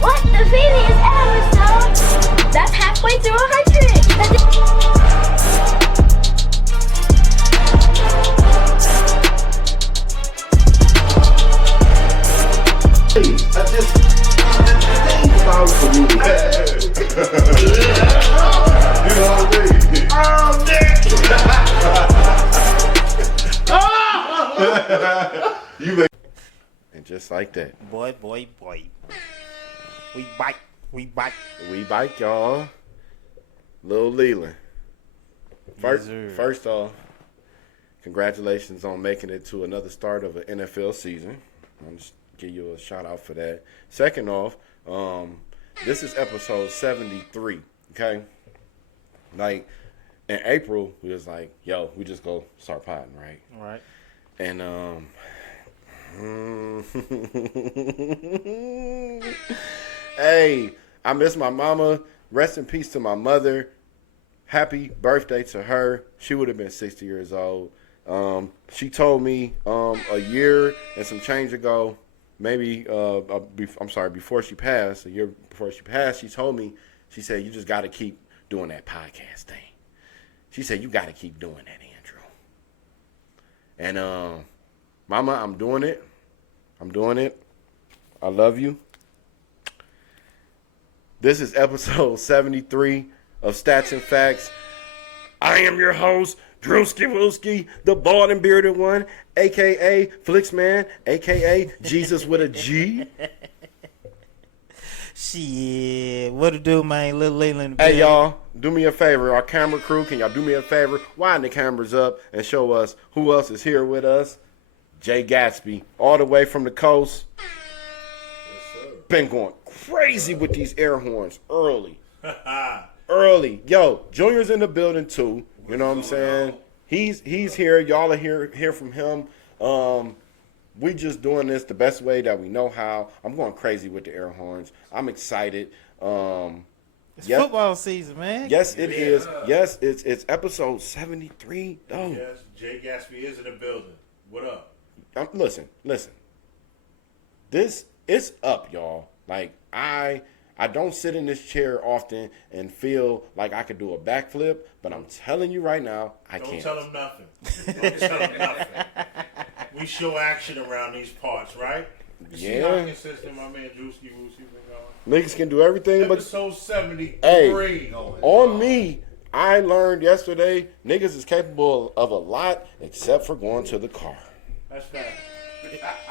What? The previous episode? That's halfway through 100. I just think about you. You know what I mean? Oh, Nick! You make and just like that. Boy. We bite. We bike, y'all. Lil Leland. First off, congratulations on making it to another start of an NFL season. I'll just give you a shout out for that. Second off, this is episode 73. Okay, like in April, we was like, "Yo, we just go start potting, right?" Right. And hey, I miss my mama. Rest in peace to my mother. Happy birthday to her. She would have been 60 years old. She told me a year and some change ago, maybe, before she passed, a year before she passed, she told me, she said, you just got to keep doing that podcast thing. She said, you got to keep doing that, Andrew. And, Mama, I'm doing it. I love you. This is episode 73 of Statz and Factz. I am your host, Drewski Wooski, the bald and bearded one, a.k.a. Flixman, a.k.a. Jesus with a G. Shit, what to do, man? Little Leland. Hey, y'all, do me a favor. Our camera crew, can y'all do me a favor? Wind the cameras up and show us who else is here with us. Jay Gatsby, all the way from the coast. Yes, sir. Been going crazy with these air horns early. Early. Yo, Junior's in the building too. You know what I'm saying? He's here. Y'all are hear from him. We just doing this the best way that we know how. I'm going crazy with the air horns. I'm excited. It's football season, man. Yes, it is. Yes, it's episode 73. Oh. Yes, Jay Gatsby is in the building. What up? Listen. This is up, y'all. Like I don't sit in this chair often and feel like I could do a backflip, but I'm telling you right now, I can't. Don't tell him nothing. Don't tell him nothing. We show action around these parts, right? See how consistent my man Drewski Wooski been going? Niggas can do everything but episode 73. Hey, on me, I learned yesterday niggas is capable of a lot except for going to the car. That's fact.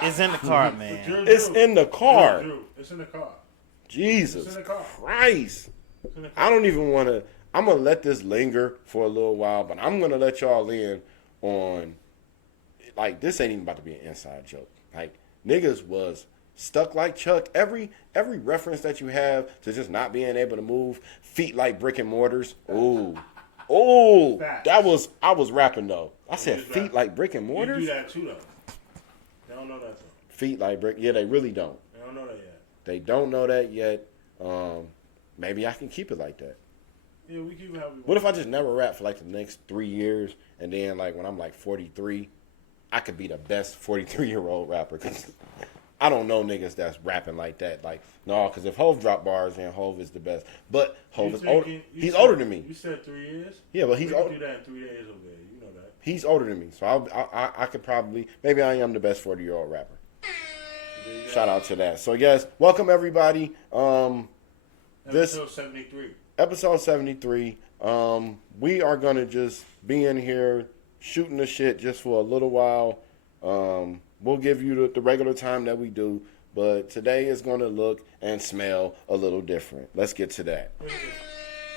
It's in the car, man. It's in the car. Drew. It's in the car. Jesus It's in the car. Christ. It's in the car. I don't even want to. I'm going to let this linger for a little while, but I'm going to let y'all in on, like, this ain't even about to be an inside joke. Like, niggas was stuck like Chuck. Every reference that you have to just not being able to move, feet like brick and mortars. Ooh. Oh, I was rapping though. I said feet like brick and mortars. You do that too though. They don't know that though. Feet like brick. Yeah, they really don't. They don't know that yet. They don't know that yet. Maybe I can keep it like that. Yeah, we keep it how we want. What if I just never rap for like the next 3 years, and then like when I'm like 43, I could be the best 43-year-old rapper? Cause I don't know niggas that's rapping like that. Like, no, because if Hov drop bars, then Hov is the best. But Hov is older. He's older than me. You said 3 years? Yeah, but he's older. We can do that in 3 days over there. You know that. He's older than me, so I could probably, maybe I am the best 40-year-old rapper. Shout out to that. So yes, welcome everybody. Episode 73. Episode 73. We are gonna just be in here shooting the shit just for a little while. We'll give you the regular time that we do, but today is gonna look and smell a little different. Let's get to that.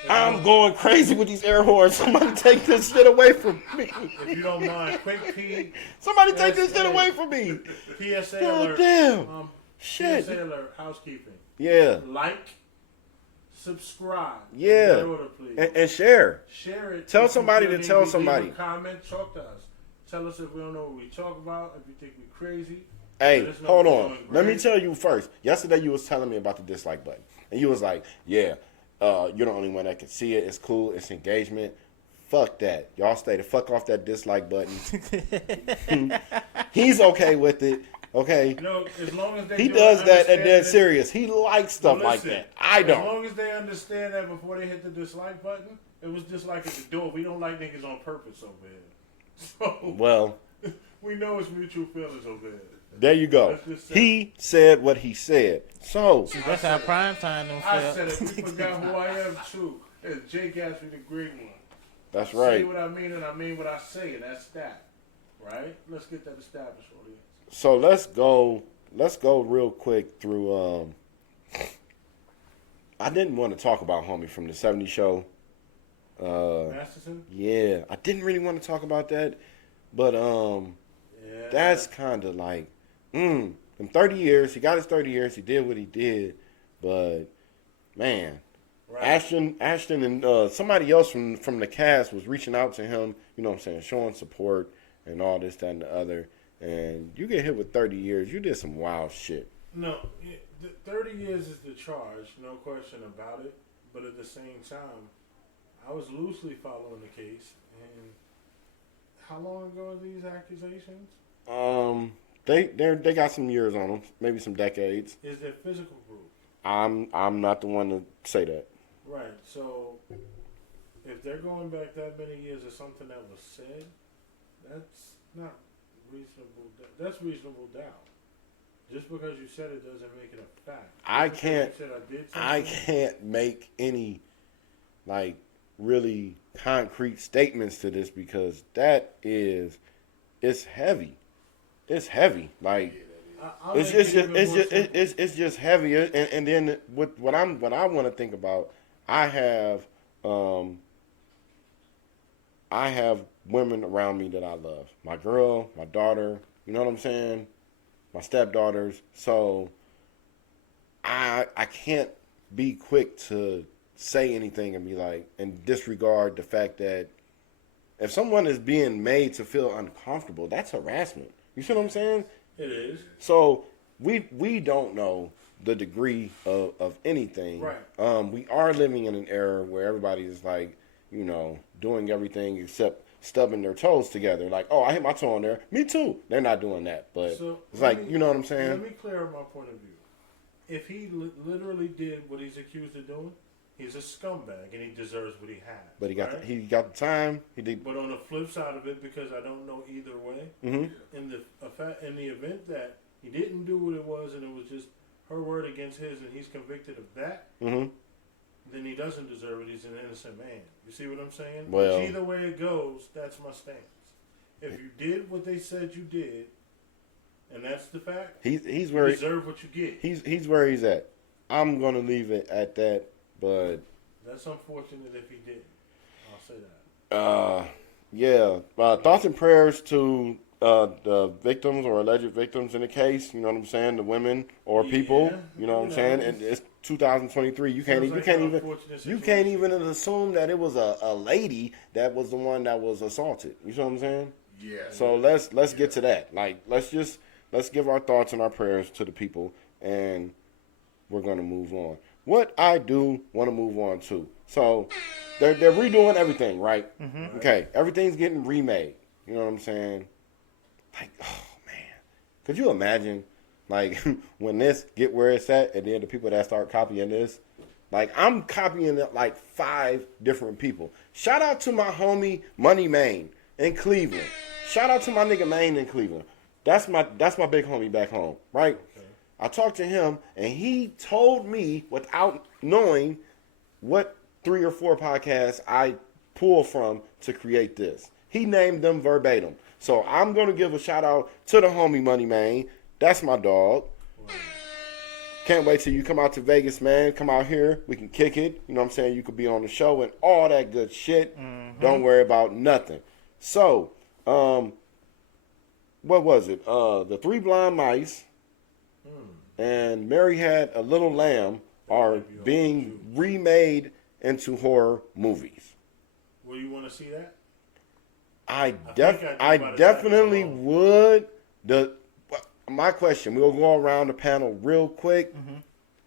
I'm going crazy with these air horns. Somebody take this shit away from me. If you don't mind, quick P. Somebody take this shit away from me. PSA God alert. damn. Shit. PSA alert. Housekeeping. Yeah. Like, subscribe. Yeah. In order, please. And share. Share it. Tell If somebody you to feel tell me, leave somebody. a comment. Talk to us. Tell us if we don't know what we talk about. If you think we're crazy. Hey, hold on. Let me tell you first. Yesterday you was telling me about the dislike button. And you was like, yeah, you're the only one that can see it. It's cool. It's engagement. Fuck that. Y'all stay the fuck off that dislike button. He's okay with it. Okay. As long as they he does that at Dead Serious. He likes stuff like that. I don't. As long as they understand that before they hit the dislike button, it was just like at the door. We don't like niggas on purpose over here. So well, we know it's mutual feelings over here. There you go. He said what he said. So that's how prime time don't feel. I said it. You forgot who I am too. And Jake asked me the great one. That's I right. say what I mean and I mean what I say, and that's that. Right? Let's get that established, audience. So let's go real quick through I didn't want to talk about homie from the 70's show. Masterson? Yeah. I didn't really want to talk about that. But that's kinda like in 30 years, he got his 30 years, he did what he did, but man, right. Ashton and somebody else from the cast was reaching out to him, you know what I'm saying, showing support and all this, that, and the other. And you get hit with 30 years, you did some wild shit. No, 30 years is the charge, no question about it. But at the same time, I was loosely following the case. And how long ago are these accusations? They got some years on them, maybe some decades. Is there physical proof? I'm not the one to say that. Right. So if they're going back that many years of something that was said, that's not reasonable. That's reasonable doubt. Just because you said it doesn't make it a fact. I can't make any like really concrete statements to this because it's heavy. It's heavy. Like it's just heavy. And then what I want to think about, I have women around me that I love. My girl, my daughter, you know what I'm saying? My stepdaughters. So I can't be quick to say anything and be like, and disregard the fact that if someone is being made to feel uncomfortable, that's harassment. You see what I'm saying? It is. So we don't know the degree of anything. Right. We are living in an era where everybody is like, you know, doing everything except stubbing their toes together. Like, oh, I hit my toe on there. Me too. They're not doing that. But it's like, you know what I'm saying? Let me clear up my point of view. If he literally did what he's accused of doing, he's a scumbag and he deserves what he has. But he got the time. He did. But on the flip side of it, because I don't know either way, in the event that he didn't do what it was and it was just her word against his and he's convicted of that, then he doesn't deserve it. He's an innocent man. You see what I'm saying? Well, which either way it goes, that's my stance. If you did what they said you did, and that's the fact, he's where you deserve what you get. He's where he's at. I'm gonna leave it at that. But that's unfortunate if he did. I'll say that. Yeah. Thoughts and prayers to the victims or alleged victims in the case. You know what I'm saying? The women or people. You know what I'm saying? And it's 2023. You can't even assume that it was a lady that was the one that was assaulted. You know what I'm saying? Yeah. So let's get to that. Like let's give our thoughts and our prayers to the people, and we're gonna move on. What I do want to move on to. So they're redoing everything, right? Mm-hmm. Okay, everything's getting remade. You know what I'm saying? Like, oh man, could you imagine, like, when this get where it's at, and then the people that start copying this, like, I'm copying it like 5 different people. Shout out to my homie Money Main in Cleveland. Shout out to my nigga Main in Cleveland. That's my big homie back home, right? I talked to him, and he told me without knowing what 3 or 4 podcasts I pulled from to create this. He named them verbatim. So I'm going to give a shout out to the homie Money Man. That's my dog. Can't wait till you come out to Vegas, man. Come out here. We can kick it. You know what I'm saying? You could be on the show and all that good shit. Mm-hmm. Don't worry about nothing. So, what was it? The 3 Blind Mice and Mary Had a Little Lamb are being remade into horror movies. Well, you want to see that? I definitely would. My question, we'll go around the panel real quick. Mm-hmm.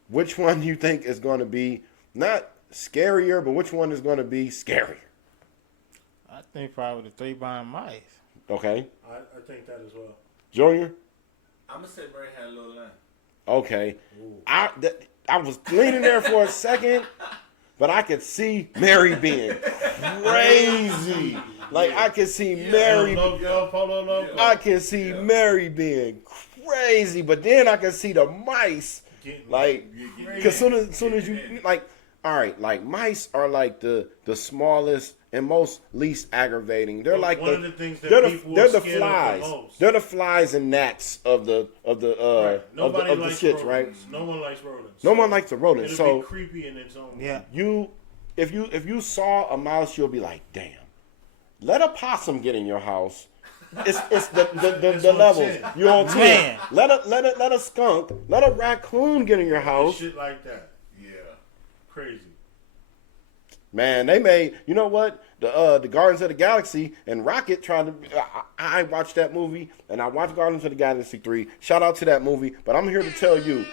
Which one do you think is going to be not scarier, but which one is going to be scarier? I think probably the 3 Blind Mice. Okay. I think that as well. Junior? I'm gonna say Mary had a little lamb. Okay. I was leaning there for a second, but I could see Mary being crazy. Like, I could see Mary. I could see Mary being crazy, but then I could see the mice. Like, because soon as you, like, all right, like, mice are like the smallest and most least aggravating. They're like one of the things that they're people the are scared flies. of the most. They're the flies and gnats of the shits, right? No one likes rodents. No one likes the rodents. It'll So be creepy in its own way. Yeah. if you saw a mouse, you'll be like, damn. Let a possum get in your house. It's the levels. You're on 10. Man. Let a skunk, let a raccoon get in your house. Shit like that. Yeah. Crazy. Man, they made, you know what? The Guardians of the Galaxy and Rocket tried to. I watched that movie and I watched Guardians of the Galaxy 3. Shout out to that movie. But I'm here to tell you,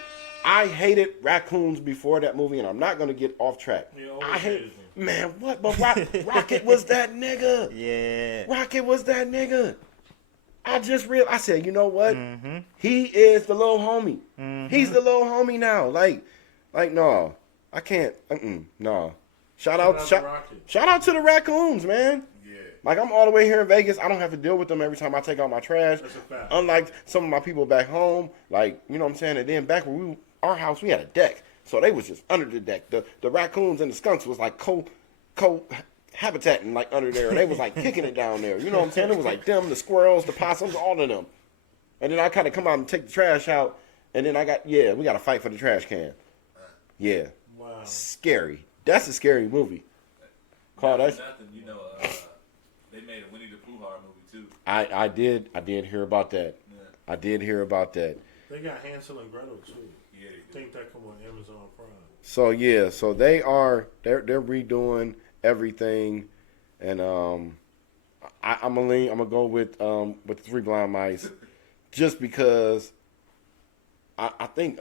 I hated raccoons before that movie, and I'm not gonna get off track. I hate. Man, what? But Rocket was that nigga. Yeah. Rocket was that nigga. I just realized. I said, you know what? He is the little homie. He's the little homie now. Like no, I can't. No. Shout out to the raccoons, man. Yeah. Like, I'm all the way here in Vegas. I don't have to deal with them every time I take out my trash. That's a fact. Unlike some of my people back home, like, you know what I'm saying? And then back where our house, we had a deck. So they was just under the deck. The raccoons and the skunks was like co-habitating like under there. And they was like kicking it down there. You know what I'm saying? It was like them, the squirrels, the possums, all of them. And then I kind of come out and take the trash out. And then we got to fight for the trash can. Yeah. Wow. Scary. That's a scary movie. Carl, that's... Nothing, they made a Winnie the Pooh horror movie too. I did hear about that. Yeah. I did hear about that. They got Hansel and Gretel too. Yeah, I think that come on Amazon Prime. So yeah, so they're redoing everything, and I'm gonna go with the Three Blind Mice, just because I think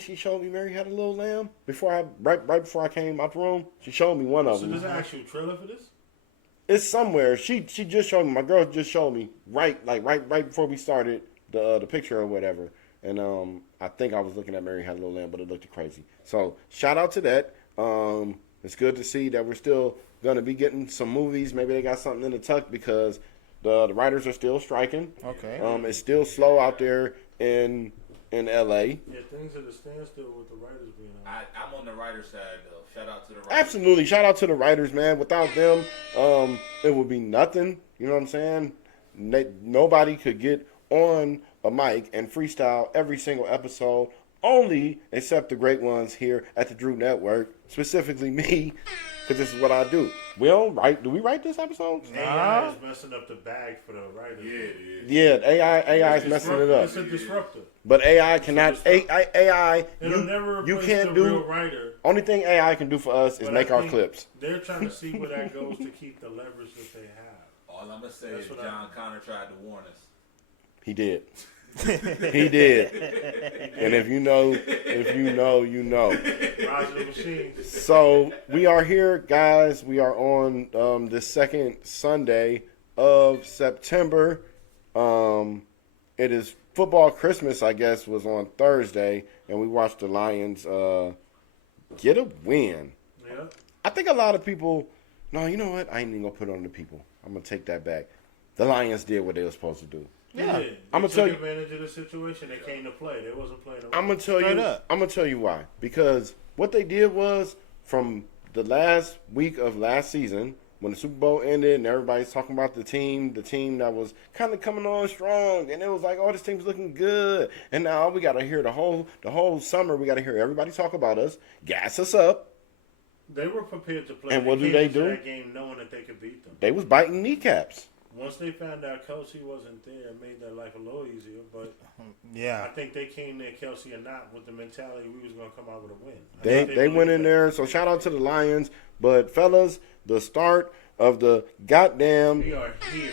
she showed me Mary Had a Little Lamb right before I came out the room. She showed me one of them. So there's an actual trailer for this? It's somewhere. She just showed me. My girl just showed me right before we started the picture or whatever. And I think I was looking at Mary Had a Little Lamb, but it looked crazy. So shout out to that. It's good to see that we're still gonna be getting some movies. Maybe they got something in the tuck because the writers are still striking. Okay. It's still slow out there in LA. Yeah, things at a standstill with the writers being out. I'm on the writer's side though. Shout out to the writers. Absolutely. Shout out to the writers, man. Without them, it would be nothing. You know what I'm saying? Nobody could get on a mic and freestyle every single episode, only except the great ones here at the Drew Network, specifically me, because this is what I do. We don't write. Do we write this episode? AI is messing up the bag for the writers. Yeah, AI is messing it up. It's a disruptor. But AI cannot. AI. It'll never You replace can't the do. real writer. Only thing AI can do for us is But make I our think clips. They're trying to see where that goes to keep the leverage that they have. All I'm gonna say That's is what John Connor tried to warn us. He did. He did. And if you know, you know. Rise of the Machine. So we are here, guys. We are on the second Sunday of September. It is football Christmas, I guess, was on Thursday, and we watched the Lions get a win. Yeah. I think a lot of people. No, you know what? I ain't even gonna put it on the people. I'm gonna take that back. The Lions did what they were supposed to do. Yeah. They I'ma took tell you- advantage of the situation. They came to play. They wasn't playing around. I'm gonna tell you why. Because what they did was from the last week of last season, when the Super Bowl ended and everybody's talking about the team that was kind of coming on strong, and it was like, oh, this team's looking good. And now we gotta hear the whole summer. We gotta hear everybody talk about us, gas us up. They were prepared to play. And what do came they into do? That game knowing that they could beat them. They was biting kneecaps. Once they found out Kelsey wasn't there, it made their life a little easier. But I Yeah. think they came there, Kelsey or not, with the mentality we was going to come out with a win. I think They went in believed there. So shout out to the Lions. But fellas, the start of the goddamn. that. We are here.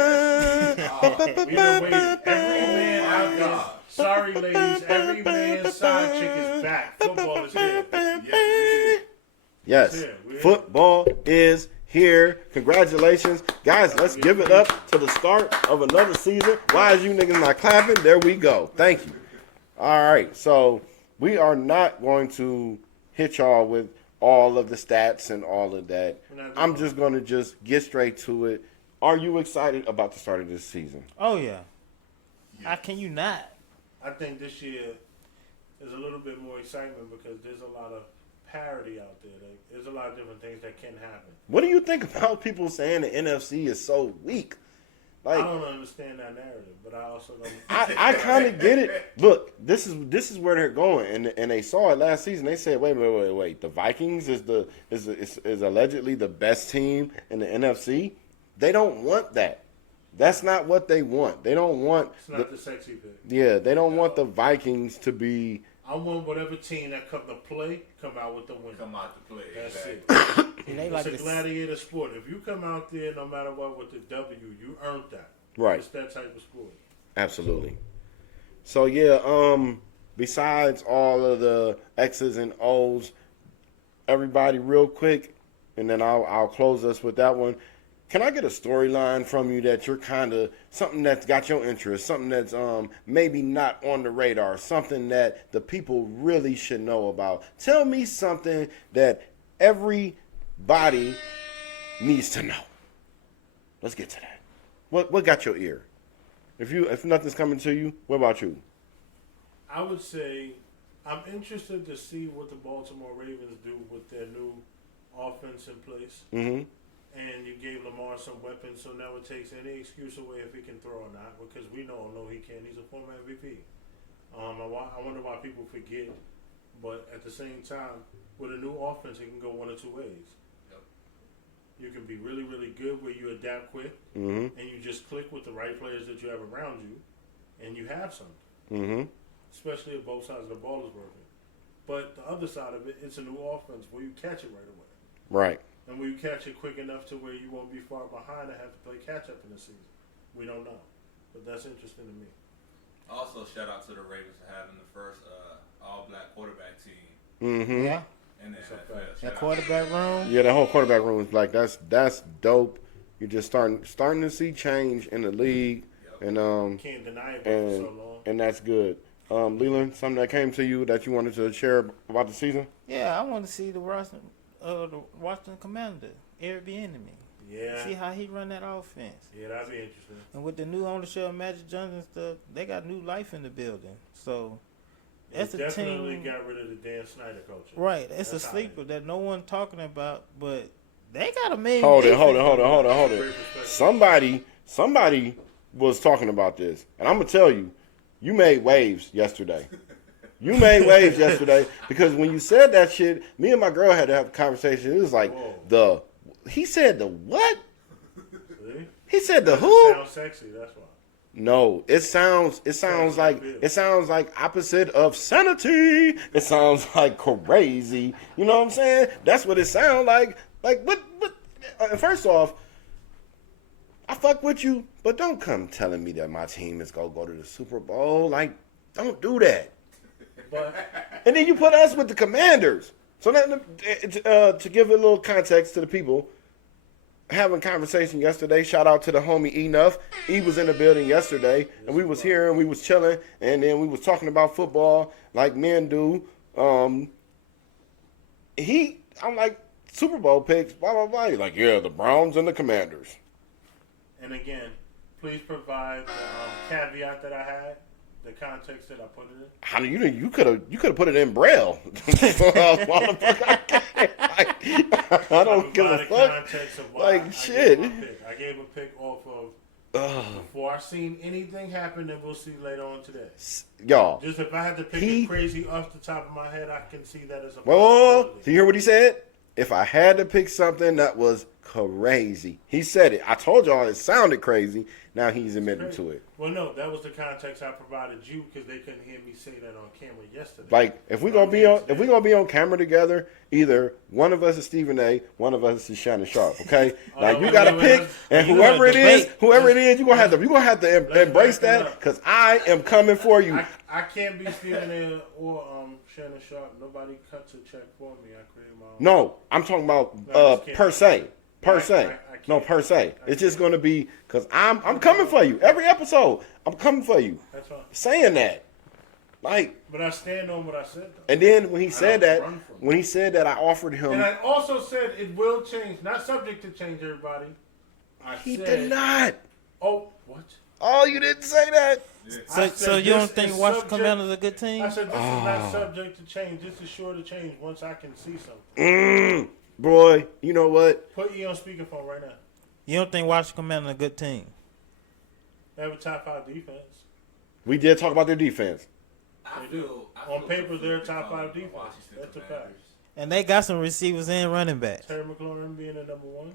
Yes, We've been waiting. Every man out there. Sorry, ladies. Every man's side chick is back. Football is here. Yes, Yeah, we're- football is here. Congratulations. Guys, let's give it up to the start of another season. Why is you niggas not clapping? There we go. Thank you. All right, so we are not going to hit y'all with all of the stats and all of that. I'm just going to just get straight to it. Are you excited about the start of this season? Oh, yeah. How can you not? I think this year is a little bit more excitement because there's a lot of parity out there. Like, there's a lot of different things that can happen. What do you think about people saying the NFC is so weak? Like, I don't understand that narrative, but I also don't. I kind of get it. Look, this is where they're going, and they saw it last season. They said, wait. The Vikings is allegedly the best team in the NFC. They don't want that. That's not what they want. They don't want. It's not the sexy pick. Yeah, they don't want the Vikings to be. I want whatever team that come to play come out with the win. Come out to play. That's Exactly. it. And they It's like a this- gladiator sport. If you come out there, no matter what, with the W, you earned that. Right. It's that type of sport. Absolutely. So yeah, besides all of the X's and O's, everybody real quick, and then I'll close us with that one. Can I get a storyline from you that you're kind of something that's got your interest, something that's maybe not on the radar, something that the people really should know about? Tell me something that everybody needs to know. Let's get to that. What got your ear? If nothing's coming to you, what about you? I would say I'm interested to see what the Baltimore Ravens do with their new offense in place. Mm-hmm. And you gave Lamar some weapons, so now it takes any excuse away if he can throw or not, because we know he can. He's a former MVP. I wonder why people forget, but at the same time, with a new offense, it can go one or two ways. Yep. You can be really, really good where you adapt quick, Mm-hmm. and you just click with the right players that you have around you, and you have something. Mm-hmm. Especially if both sides of the ball is working. But the other side of it, it's a new offense where you catch it right away. Right. And will you catch it quick enough to where you won't be far behind and have to play catch up in the season? We don't know. But that's interesting to me. Also, shout out to the Ravens for having the first all-black quarterback team Mm-hmm. Yeah. in the That's a NFL. fact. Shout That out. quarterback room. Yeah, the whole quarterback room is like that's dope. You're just starting to see change in the league, and Can't deny it for so long. and that's good. Leland, something that came to you that you wanted to share about the season? Yeah, I want to see the Washington Commander, Eric Bieniemy. Yeah. See how he run that offense. Yeah, that'd be interesting. And with the new ownership of Magic Johnson and stuff, they got new life in the building. So that's They a definitely team. got rid of the Dan Snyder culture. Right, it's That's a how sleeper that no one talking about, but they got a man. Hold it. Great perspective. Somebody was talking about this, and I'm gonna tell you, you made waves yesterday. You made waves yesterday because when you said that shit, me and my girl had to have a conversation. It was like Whoa. he said the what? See? He said the who? Sounds sexy, that's why. No, it sounds like opposite of sanity. It sounds like crazy. You know what I'm saying? That's what it sounds like. Like what? First off, I fuck with you, but don't come telling me that my team is gonna go to the Super Bowl. Like, don't do that. But And then you put us with the Commanders. So to give a little context to the people, having a conversation yesterday. Shout out to the homie Enough. He was in the building yesterday, and we was here and we was chilling, and then we was talking about football like men do. I'm like, Super Bowl picks, blah blah blah. He's like, yeah, the Browns and the Commanders. and again, please provide the caveat that I had, the context that I put it in. How do you could have put it in Braille? I don't give a Provide the fuck. context of why Like, I shit. Gave my pick. I gave a pick off of before I seen anything happen that we'll see later on today. Y'all. Just if I had to pick He- it crazy off the top of my head, I can see that as a Whoa, possibility. do you hear what he said? If I had to pick something that was crazy, he said it. I told y'all it sounded crazy. Now he's admitting to it. Well, no, that was the context I provided you because they couldn't hear me say that on camera yesterday. Like, if we're gonna be on camera together, either one of us is Stephen A, one of us is Shannon Sharp. Okay, like you gotta pick, and whoever it is, you're gonna have to embrace that because I am coming for you. I can't be Stephen A or Shannon Sharp. Nobody cuts a check for me. I create my own. No, I'm talking about No, I just can't. per se. Per se. No, per se. It's just going to be because I'm coming for you every episode. I'm coming for you. That's fine. Saying that, like. But I stand on what I said, though. And then when he said that, I offered him. And I also said it will change, not subject to change, everybody. He did not. Oh, what? Oh, you didn't say that. So you don't think Washington Commanders a good team? I said this is not subject to change. This is sure to change once I can see something. Boy, you know what? Put E on speakerphone right now. You don't think Washington Commanders a good team? They have a top 5 defense. We did talk about their defense. I feel On paper, they're a top 5 defense. That's a fact. And they got some receivers and running backs. Terry McLaurin being the number 1.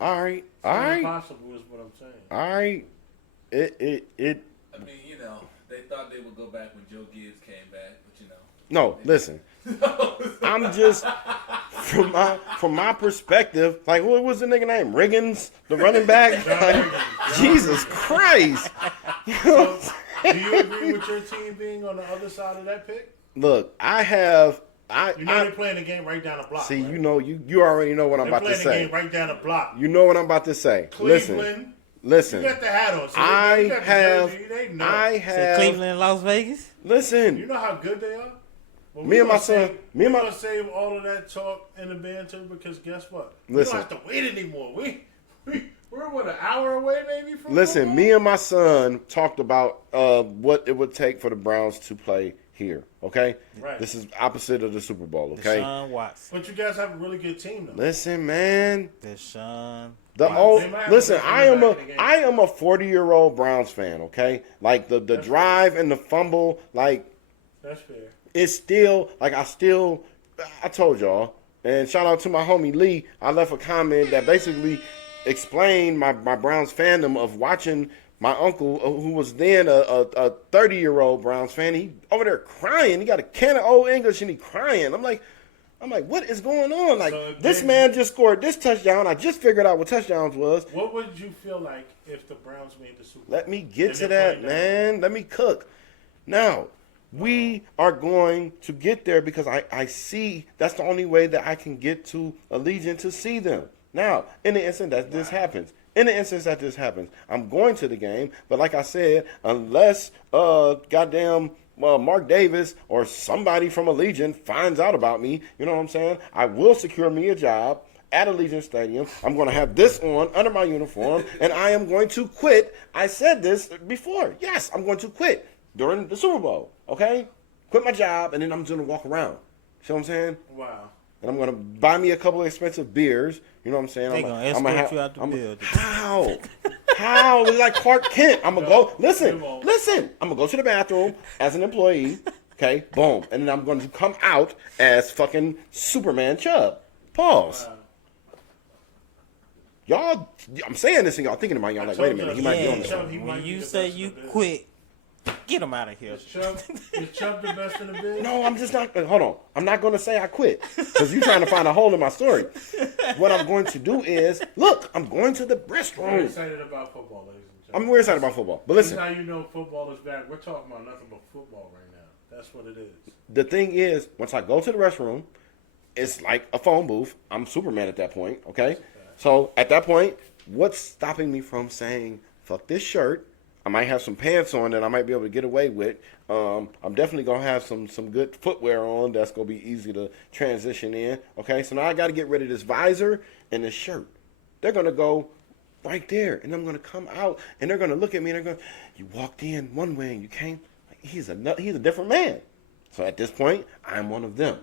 All right. Impossible is what I'm saying. All right. It. I mean, they thought they would go back when Joe Gibbs came back, but No, listen. I'm just from my perspective. Like, what was the nigga name? Riggins, the running back. Like, Jesus Christ. So, do you agree with your team being on the other side of that pick? Look, they're playing the game right down the block. See, right? you already know what I'm about to say. They're playing the game right down the block. You know what I'm about to say. Cleveland. Listen. You got the hat on. So I you got the jersey, they know. So Cleveland and Las Vegas? Listen. You know how good they are? Well, me and my son. We're going to save all of that talk and the banter because guess what? Listen. We don't have to wait anymore. We're what, an hour away maybe from Listen, football? me and my son talked about what it would take for the Browns to play here, okay? Right. This is opposite of the Super Bowl, okay? Deshaun Watson. But you guys have a really good team, though. Listen, man. Deshaun Listen, I am a 40-year-old Browns fan, okay? Like the drive and the fumble, like that's fair. It's still like I told y'all, and shout out to my homie Lee. I left a comment that basically explained my Browns fandom of watching my uncle, who was then a 30-year-old Browns fan. He over there crying. He got a can of Old English and he crying. I'm like, what is going on? Like, this man just scored this touchdown. I just figured out what touchdowns was. What would you feel like if the Browns made the Super Bowl? Let me get to that, man. Let me cook. Now, we are going to get there because I see that's the only way that I can get to Allegiant to see them. Now, in the instant that this happens, I'm going to the game. But like I said, unless Mark Davis or somebody from Allegiant finds out about me, you know what I'm saying? I will secure me a job at Allegiant Stadium. I'm going to have this on under my uniform, and I am going to quit. I said this before. Yes, I'm going to quit during the Super Bowl, okay? Quit my job, and then I'm just going to walk around. See what I'm saying? Wow. And I'm going to buy me a couple of expensive beers. You know what I'm saying? They're going to escort you out the building. How? How? It's like Clark Kent. I'm going to go. Listen. I'm going to go to the bathroom as an employee. Okay? Boom. And then I'm going to come out as fucking Superman Chubb. Pause. Wow. Y'all, I'm saying this and y'all thinking about y'all like, wait a minute. He might be on this. When you say you quit, get him out of here. Is Chubb the best in the biz? No, I'm just not. Hold on. I'm not going to say I quit because you're trying to find a hole in my story. What I'm going to do is, look, I'm going to the restroom. I'm excited about football, ladies and gentlemen. I'm very excited about football. But listen. This is how you know football is back. We're talking about nothing but football right now. That's what it is. The thing is, once I go to the restroom, it's like a phone booth. I'm Superman at that point, okay? So at that point, what's stopping me from saying, fuck this shirt? I might have some pants on that I might be able to get away with. I'm definitely going to have some good footwear on that's going to be easy to transition in. Okay, so now I got to get rid of this visor and this shirt. They're going to go right there, and I'm going to come out, and they're going to look at me, and they're going, you walked in one way and you came. He's a different man. So at this point, I'm one of them.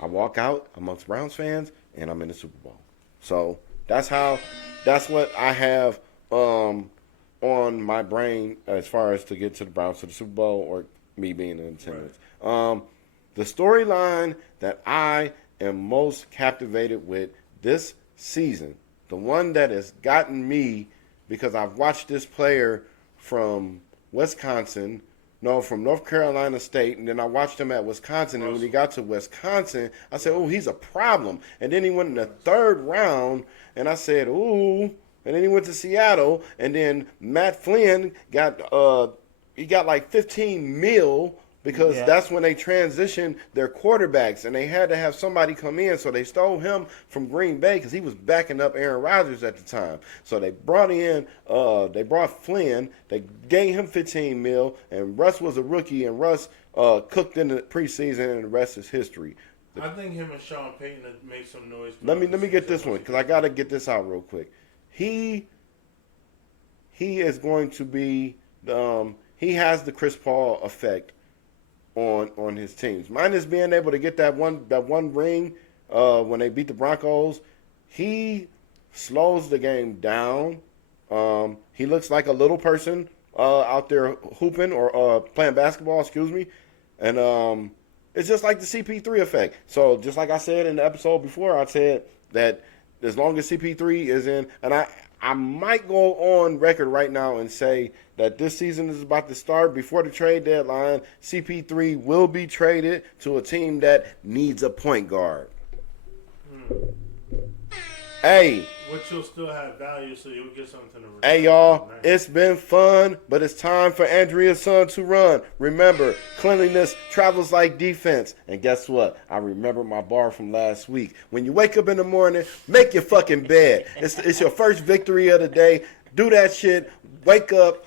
I walk out amongst Browns fans, and I'm in the Super Bowl. So that's what I have on my brain as far as to get to the Browns to the Super Bowl or me being in attendance. Right. The storyline that I am most captivated with this season, the one that has gotten me because I've watched this player from from North Carolina State, and then I watched him at Wisconsin, and when he got to Wisconsin, I said, oh, he's a problem. And then he went in the third round, and I said, ooh. And then he went to Seattle, and then Matt Flynn got like $15 million because Yeah. that's when they transitioned their quarterbacks, and they had to have somebody come in. So they stole him from Green Bay because he was backing up Aaron Rodgers at the time. So they brought Flynn. They gave him $15 million, and Russ was a rookie, and Russ cooked in the preseason, and the rest is history. I think him and Sean Payton have made some noise. Let me get this one because I gotta get this out real quick. He is going to be he has the Chris Paul effect on his teams. Minus being able to get that one ring when they beat the Broncos. He slows the game down. He looks like a little person out there hooping or playing basketball. Excuse me, and it's just like the CP3 effect. So just like I said in the episode before, I said that as long as CP3 is in, and I might go on record right now and say that this season is about to start before the trade deadline. CP3 will be traded to a team that needs a point guard. Hey. Which will still have value, so you'll get something to return. Hey, y'all, it's been fun, but it's time for Andrea's son to run. Remember, cleanliness travels like defense. And guess what? I remember my bar from last week. When you wake up in the morning, make your fucking bed. It's your first victory of the day. Do that shit. Wake up,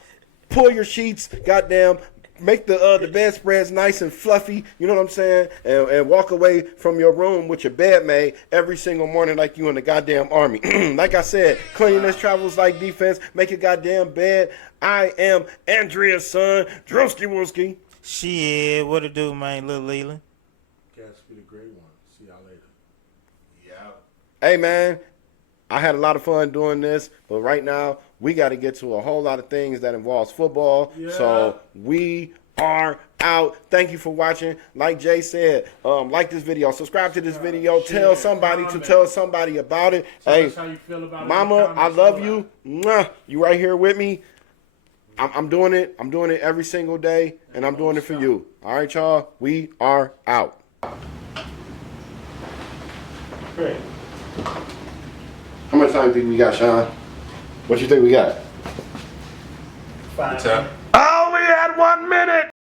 pull your sheets, goddamn, make the bedspreads nice and fluffy, you know what I'm saying? And walk away from your room with your bed made every single morning like you in the goddamn army. Like I said, cleanliness travels like defense. Make your goddamn bed. I am Andrea's son, Drewski Wooski. Shit, what it do, man, Lil Leland? Guys, be the great one. See y'all later. Yeah. Hey, man, I had a lot of fun doing this, but right now we got to get to a whole lot of things that involves football. Yeah. So we are out. Thank you for watching. Like Jay said, like this video, subscribe to this video, tell somebody to tell somebody about it. Hey, That's how you feel about it. mama, I love you. Mwah. You right here with me. I'm doing it. I'm doing it every single day, and I'm doing it for you. All right, y'all. We are out. Great. How much time do you think we got, Sean? What you think we got? 5 Tap. Oh, we had 1 minute.